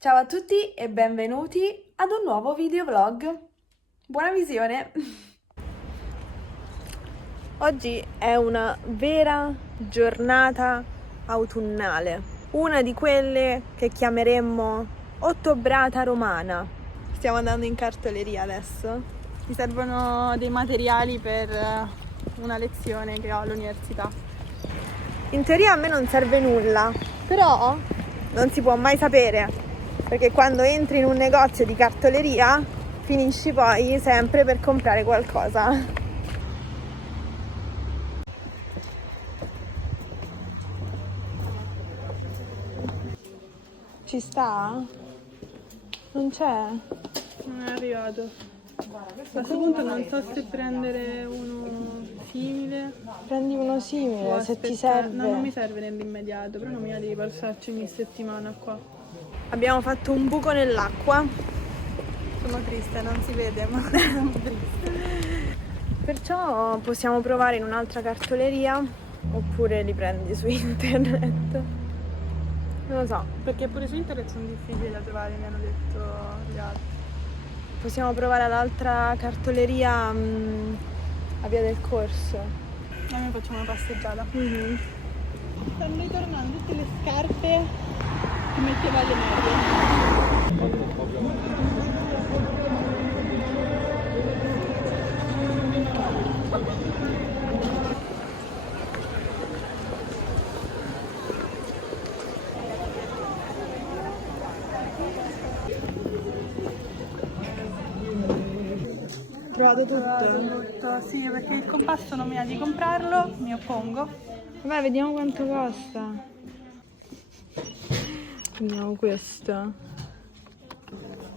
Ciao a tutti e benvenuti ad un nuovo videovlog. Buona visione! Oggi è una vera giornata autunnale, una di quelle che chiameremmo ottobrata romana. Stiamo andando in cartoleria adesso. Mi servono dei materiali per una lezione che ho all'università. In teoria a me non serve nulla, però non si può mai sapere, perché quando entri in un negozio di cartoleria finisci poi sempre per comprare qualcosa. Ci sta? Non c'è? Non è arrivato. A questo punto non so se prendere uno simile Prendi uno o simile se ti aspettare. serve. No, non mi serve nell'immediato, però non mi va di passarci ogni settimana qua. Abbiamo fatto un buco nell'acqua. Sono triste, non si vede, ma sono triste. Perciò possiamo provare in un'altra cartoleria oppure li prendi su internet. Non lo so. Perché pure su internet sono difficili da trovare, mi hanno detto gli altri. Possiamo provare all'altra cartoleria a Via del Corso. Noi facciamo una passeggiata. Mm-hmm. Stanno ritornando tutte le scarpe che mettevo alle medie. Provate tutto. Tutto, sì, perché il compasso non mi va di comprarlo, mi oppongo. Vabbè, vediamo quanto costa. Prendiamo questo.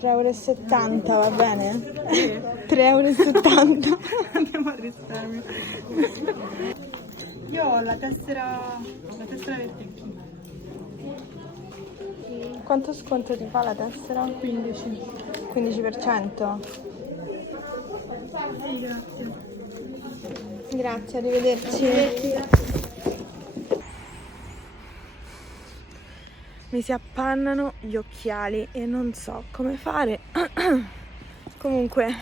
3,70 €, va bene? Sì. 3,70 €. Andiamo al risparmio. Io ho la tessera verde qui. Quanto sconto ti fa la tessera? 15. 15%. Sì, grazie. Grazie, arrivederci. Mi si appannano gli occhiali e non so come fare. Comunque,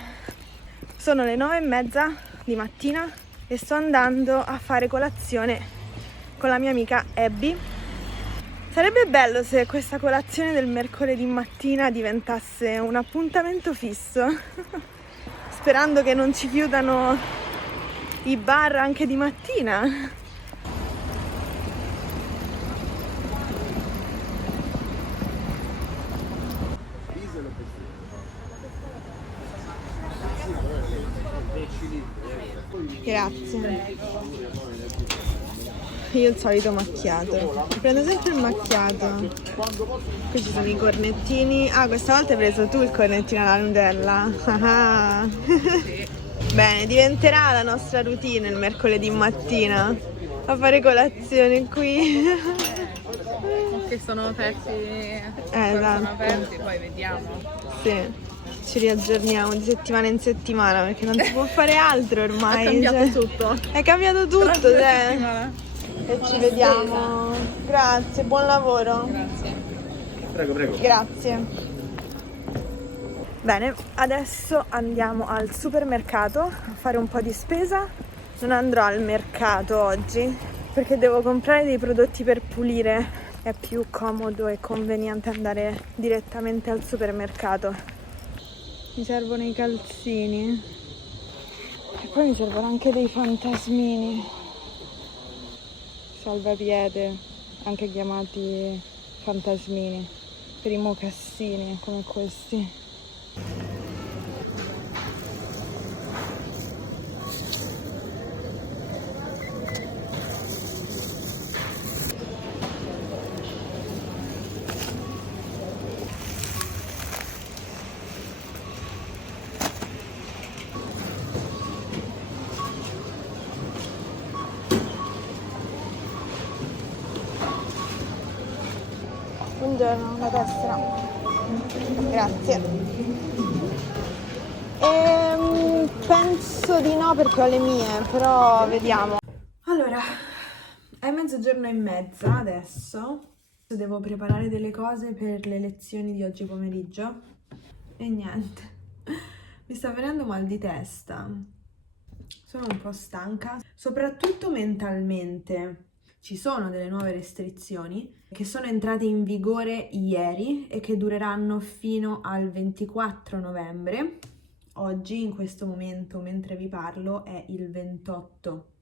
sono le 9:30 di mattina e sto andando a fare colazione con la mia amica Abby. Sarebbe bello se questa colazione del mercoledì mattina diventasse un appuntamento fisso. Sperando che non ci chiudano i bar anche di mattina. Grazie. Io il solito macchiato. Prendo sempre il macchiato. Qui ci sono i cornettini. Ah, questa volta hai preso tu il cornettino alla Nutella. Ah. Bene, diventerà la nostra routine il mercoledì mattina a fare colazione qui. Che sono aperti, Esatto. sono aperti, poi vediamo. Sì. Ci riaggiorniamo di settimana in settimana perché non si può fare altro ormai. È cambiato tutto. È cambiato tutto, Settimana. E ci vediamo. Grazie, buon lavoro. Grazie. Prego, prego. Grazie. Bene, adesso andiamo al supermercato a fare un po' di spesa. Non andrò al mercato oggi perché devo comprare dei prodotti per pulire. È più comodo e conveniente andare direttamente al supermercato. Mi servono i calzini e poi mi servono anche dei fantasmini, salvapiede, anche chiamati fantasmini, per i mocassini come questi. Buongiorno, la tessera. Grazie. Penso di no perché ho le mie, però vediamo. Allora, è mezzogiorno e mezza adesso. Devo preparare delle cose per le lezioni di oggi pomeriggio e niente, mi sta venendo mal di testa. Sono un po' stanca, soprattutto mentalmente. Ci sono delle nuove restrizioni che sono entrate in vigore ieri e che dureranno fino al 24 novembre. Oggi, in questo momento, mentre vi parlo, è il 28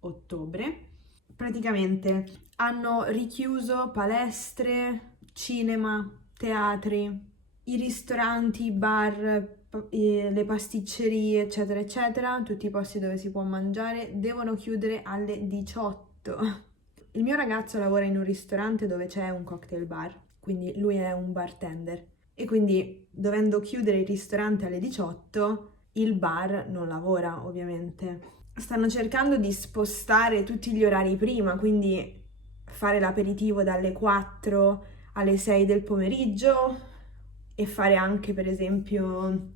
ottobre. Praticamente hanno richiuso palestre, cinema, teatri, i ristoranti, i bar, le pasticcerie, eccetera, eccetera, tutti i posti dove si può mangiare, devono chiudere alle 18. Il mio ragazzo lavora in un ristorante dove c'è un cocktail bar, quindi lui è un bartender. E quindi, dovendo chiudere il ristorante alle 18, il bar non lavora, ovviamente. Stanno cercando di spostare tutti gli orari prima, quindi fare l'aperitivo dalle 4 alle 6 del pomeriggio e fare anche, per esempio,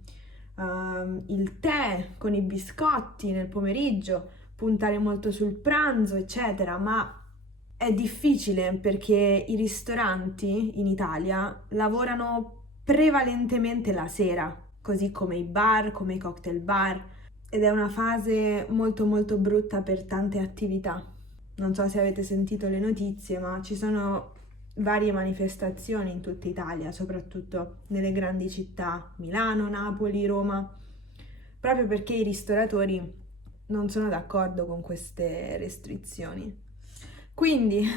il tè con i biscotti nel pomeriggio, puntare molto sul pranzo, eccetera, ma è difficile perché i ristoranti in Italia lavorano prevalentemente la sera, così come i bar, come i cocktail bar, ed è una fase molto molto brutta per tante attività. Non so se avete sentito le notizie, ma ci sono varie manifestazioni in tutta Italia, soprattutto nelle grandi città, Milano, Napoli, Roma, proprio perché i ristoratori non sono d'accordo con queste restrizioni. Quindi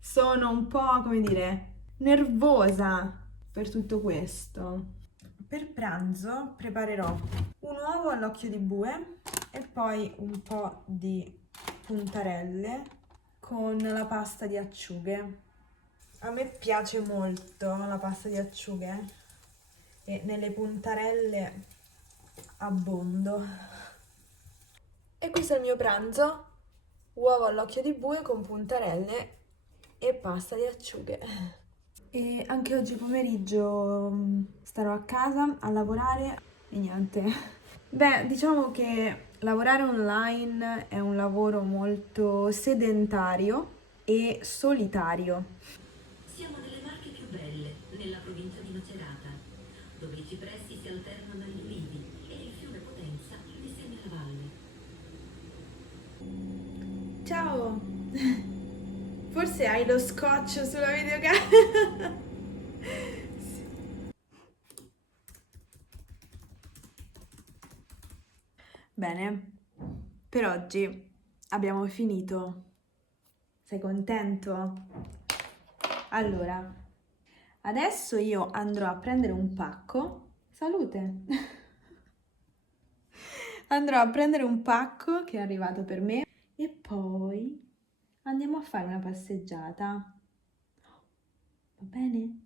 sono un po', come dire, nervosa per tutto questo. Per pranzo preparerò un uovo all'occhio di bue e poi un po' di puntarelle con la pasta di acciughe. A me piace molto la pasta di acciughe e nelle puntarelle abbondo. E questo è il mio pranzo: uovo all'occhio di bue con puntarelle e pasta di acciughe. E anche oggi pomeriggio starò a casa a lavorare e niente. Beh, diciamo che lavorare online è un lavoro molto sedentario e solitario. Siamo nelle Marche più belle, nella provincia di Macerata, dove i cipressi si alternano agli ulivi e il fiume Potenza disegna la valle. Ciao! Forse hai lo scotch sulla videocamera. Bene, per oggi abbiamo finito. Sei contento? Allora, adesso io andrò a prendere un pacco. Salute! Andrò a prendere un pacco che è arrivato per me e poi andiamo a fare una passeggiata. Va bene?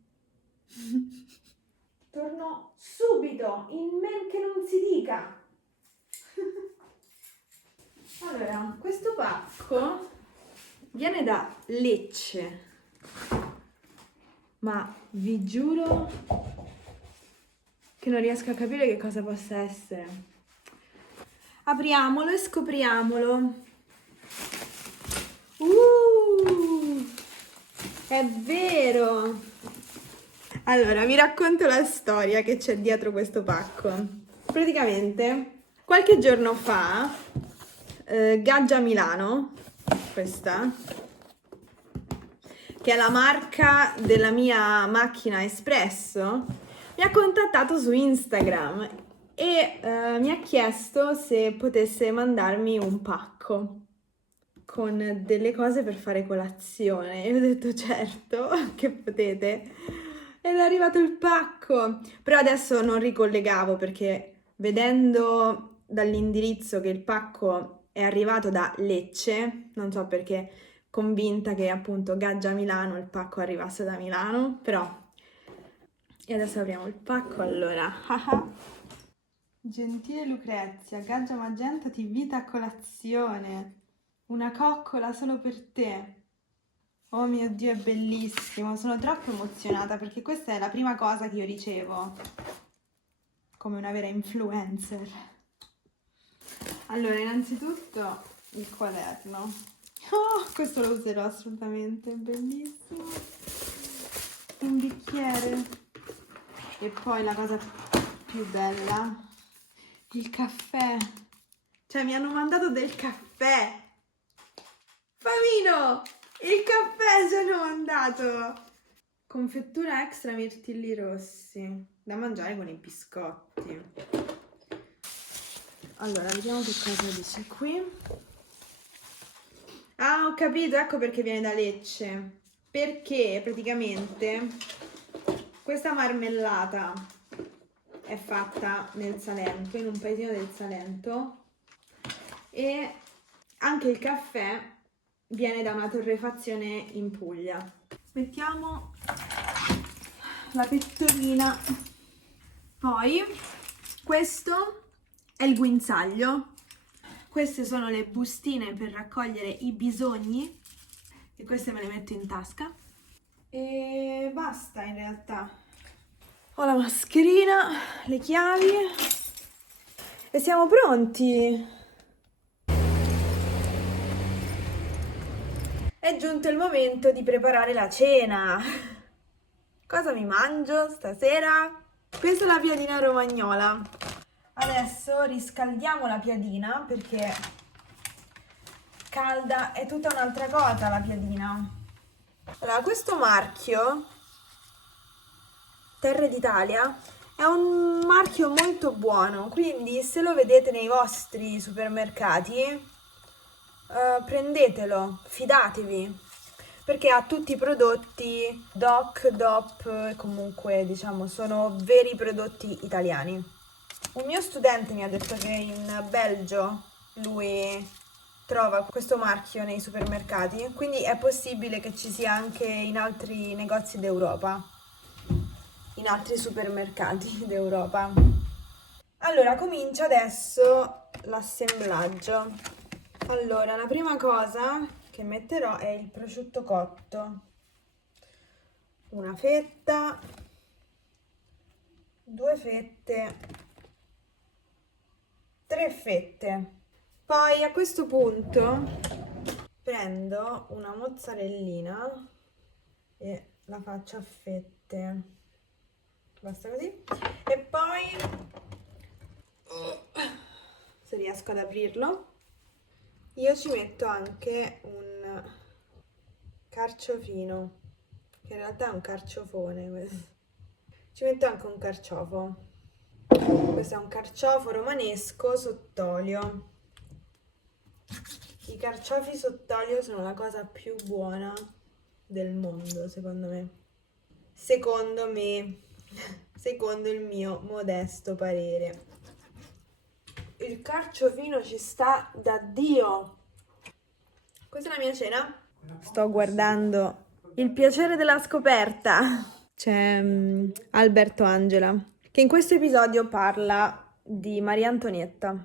Torno subito, in men che non si dica. Allora, questo pacco viene da Lecce, ma vi giuro che non riesco a capire che cosa possa essere. Apriamolo e scopriamolo. È vero! Allora, vi racconto la storia che c'è dietro questo pacco. Praticamente, qualche giorno fa, Gaggia Milano, questa, che è la marca della mia macchina Espresso, mi ha contattato su Instagram e mi ha chiesto se potesse mandarmi un pacco con delle cose per fare colazione. E ho detto certo che potete. Ed è arrivato il pacco. Però adesso non ricollegavo perché vedendo dall'indirizzo che il pacco è arrivato da Lecce, non so perché, convinta che appunto Gaggia Milano il pacco arrivasse da Milano, però. E adesso apriamo il pacco, allora. Gentile Lucrezia, Gaggia Magenta ti invita a colazione. Una coccola solo per te. Oh mio Dio, è bellissimo. Sono troppo emozionata perché questa è la prima cosa che io ricevo come una vera influencer. Allora, innanzitutto il quaderno. Oh, questo lo userò assolutamente, è bellissimo. un bicchiere. E poi la cosa più bella, il caffè. Cioè mi hanno mandato del caffè. Famino, il caffè ci hanno mandato. Confettura extra mirtilli rossi, da mangiare con i biscotti. Allora, vediamo che cosa dice qui. Ah, ho capito, ecco perché viene da Lecce. Perché praticamente questa marmellata è fatta nel Salento, in un paesino del Salento, e anche il caffè viene da una torrefazione in Puglia. Mettiamo la pettorina. Poi questo è il guinzaglio. Queste sono le bustine per raccogliere i bisogni e queste me le metto in tasca e basta in realtà. Ho la mascherina, le chiavi e siamo pronti. È giunto il momento di preparare la cena. Cosa mi mangio stasera? Questa è la piadina romagnola. Adesso riscaldiamo la piadina perché calda è tutta un'altra cosa la piadina. Allora, questo marchio Terre d'Italia è un marchio molto buono, quindi se lo vedete nei vostri supermercati prendetelo, fidatevi, perché ha tutti i prodotti DOC, DOP, comunque diciamo sono veri prodotti italiani. Un mio studente mi ha detto che in Belgio lui trova questo marchio nei supermercati, quindi è possibile che ci sia anche in altri negozi d'Europa, in altri supermercati d'Europa. Allora, comincia adesso l'assemblaggio. Allora, la prima cosa che metterò è il prosciutto cotto. Una fetta, 2 fette, 3 fette. Poi a questo punto prendo una mozzarellina e la faccio a fette. Basta così. E poi, se riesco ad aprirlo, io ci metto anche un carciofino, che in realtà è un carciofone. Ci metto anche un carciofo. Questo è un carciofo romanesco sott'olio. I carciofi sott'olio sono la cosa più buona del mondo, secondo me. Secondo il mio modesto parere. Il carciofino ci sta da Dio. Questa è la mia cena. Sto guardando Il piacere della scoperta. C'è Alberto Angela, che in questo episodio parla di Maria Antonietta.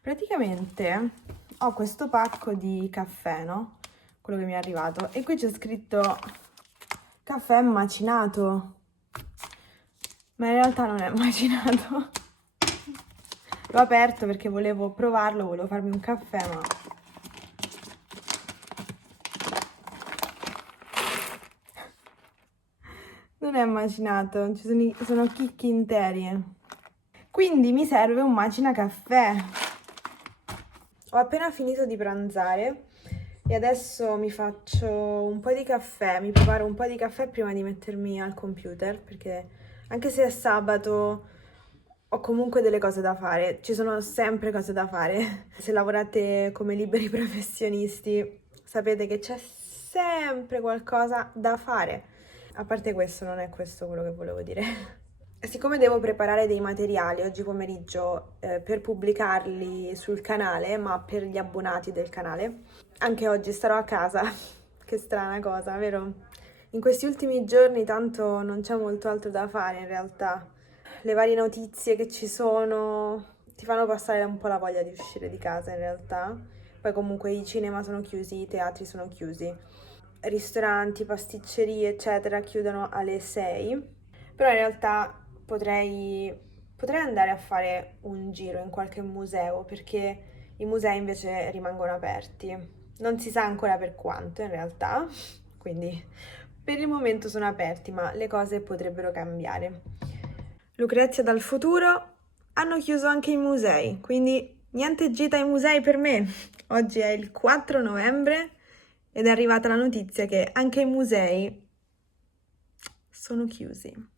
Praticamente ho questo pacco di caffè, no? Quello che mi è arrivato. E qui c'è scritto caffè macinato. Ma in realtà non è macinato. L'ho aperto perché volevo provarlo, volevo farmi un caffè, ma... non è macinato, sono chicchi interi. Quindi mi serve un macinacaffè. Ho appena finito di pranzare e adesso mi faccio un po' di caffè, mi preparo un po' di caffè prima di mettermi al computer, perché anche se è sabato ho comunque delle cose da fare, ci sono sempre cose da fare. Se lavorate come liberi professionisti sapete che c'è sempre qualcosa da fare. A parte questo, non è questo quello che volevo dire. Siccome devo preparare dei materiali oggi pomeriggio per pubblicarli sul canale, ma per gli abbonati del canale, anche oggi starò a casa. Che strana cosa, vero? In questi ultimi giorni tanto non c'è molto altro da fare in realtà. Le varie notizie che ci sono ti fanno passare un po' la voglia di uscire di casa in realtà. Poi comunque i cinema sono chiusi, i teatri sono chiusi, ristoranti, pasticcerie eccetera chiudono alle 6. Però in realtà potrei potrei andare a fare un giro in qualche museo, perché i musei invece rimangono aperti. Non si sa ancora per quanto in realtà, quindi per il momento sono aperti, ma le cose potrebbero cambiare. Lucrezia dal futuro, hanno chiuso anche i musei, quindi niente gita ai musei per me. Oggi è il 4 novembre ed è arrivata la notizia che anche i musei sono chiusi.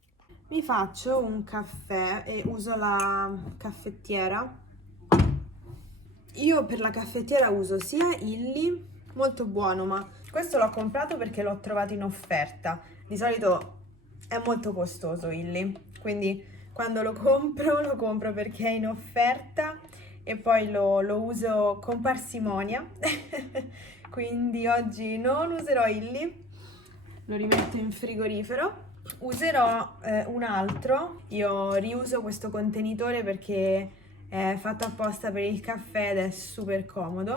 Mi faccio un caffè e uso la caffettiera. Io per la caffettiera uso sia Illy, molto buono, ma questo l'ho comprato perché l'ho trovato in offerta. Di solito è molto costoso Illy, quindi quando lo compro perché è in offerta e poi lo uso con parsimonia. Quindi oggi non userò Illy, lo rimetto in frigorifero. Userò un altro, io riuso questo contenitore perché è fatto apposta per il caffè ed è super comodo.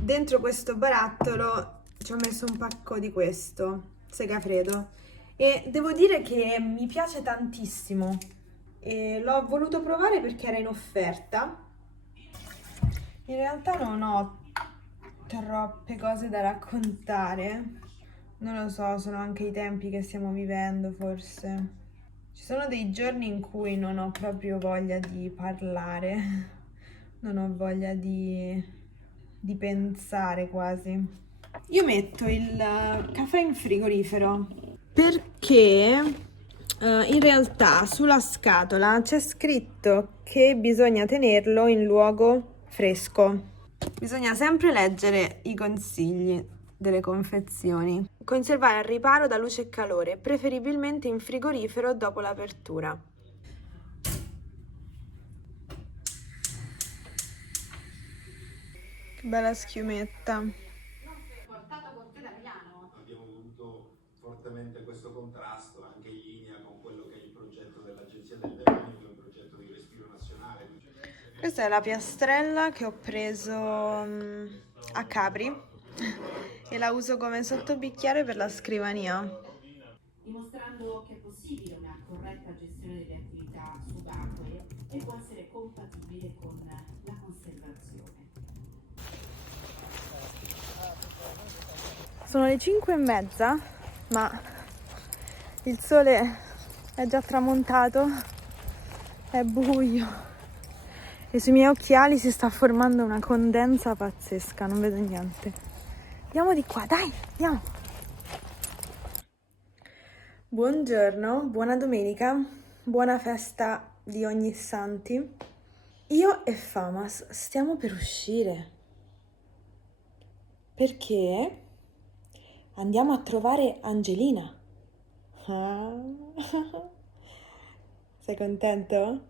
Dentro questo barattolo ci ho messo un pacco di questo, Segafredo, e devo dire che mi piace tantissimo e l'ho voluto provare perché era in offerta. In realtà non ho troppe cose da raccontare. Non lo so, sono anche i tempi che stiamo vivendo, forse. Ci sono dei giorni in cui non ho proprio voglia di parlare, non ho voglia di pensare quasi. Io metto il caffè in frigorifero perché in realtà sulla scatola c'è scritto che bisogna tenerlo in luogo fresco. Bisogna sempre leggere i consigli delle confezioni. Conservare al riparo da luce e calore, preferibilmente in frigorifero dopo l'apertura. Che bella schiumetta. Abbiamo voluto fortemente questo contrasto, anche in linea con quello che è il progetto dell'Agenzia del Demanio, un progetto di respiro nazionale. Questa è la piastrella che ho preso a Capri e la uso come sottobicchiere per la scrivania. Dimostrando che è possibile una corretta gestione delle attività subacquee e può essere compatibile con la conservazione. Sono le 5:30, ma il sole è già tramontato, è buio e sui miei occhiali si sta formando una condensa pazzesca, non vedo niente. Andiamo di qua, dai, andiamo! Buongiorno, buona domenica, buona festa di Ognissanti. Io e Famas stiamo per uscire perché andiamo a trovare Angelina. Ah. Sei contento?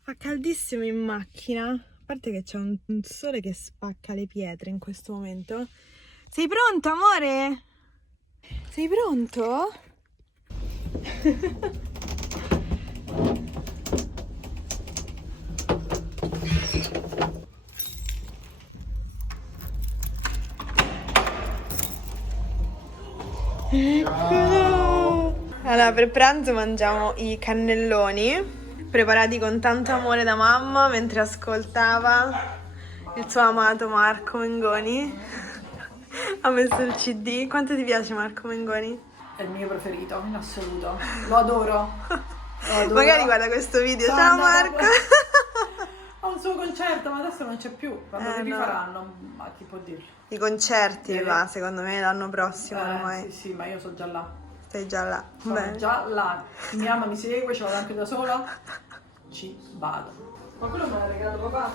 Fa caldissimo in macchina, a parte che c'è un sole che spacca le pietre in questo momento. Sei pronto, amore? Sei pronto? Eccolo! Allora, per pranzo mangiamo i cannelloni preparati con tanto amore da mamma mentre ascoltava il suo amato Marco Mengoni. Ha messo il CD. Quanto ti piace Marco Mengoni? È il mio preferito in assoluto, lo adoro. Magari guarda questo video. Sono Ciao andata Marco! a un suo concerto, ma adesso non c'è più. Quando li no. rifaranno, ma chi può dirlo? I concerti, va, secondo me l'anno prossimo ormai. Sì, ma io sono già là. Sei già là. Sono Bene. già là. Chi mi ama mi segue, ce l'ho anche da sola. Ci vado. Ma quello me l'ha regalato papà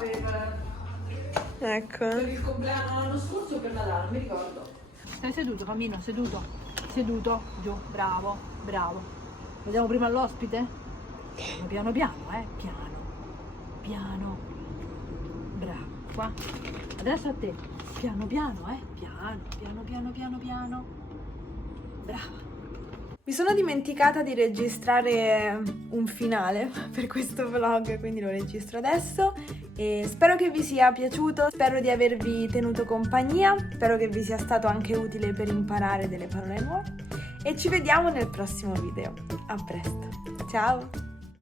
Ecco. per il compleanno l'anno scorso o per Natale, non mi ricordo. Stai seduto, Famino, seduto. Seduto, giù, bravo, bravo. Vediamo prima l'ospite? Piano piano, piano. Piano. Bravo, qua. Adesso a te. Piano piano, piano. Brava. Mi sono dimenticata di registrare un finale per questo vlog, quindi lo registro adesso e spero che vi sia piaciuto, spero di avervi tenuto compagnia, spero che vi sia stato anche utile per imparare delle parole nuove e ci vediamo nel prossimo video. A presto, ciao!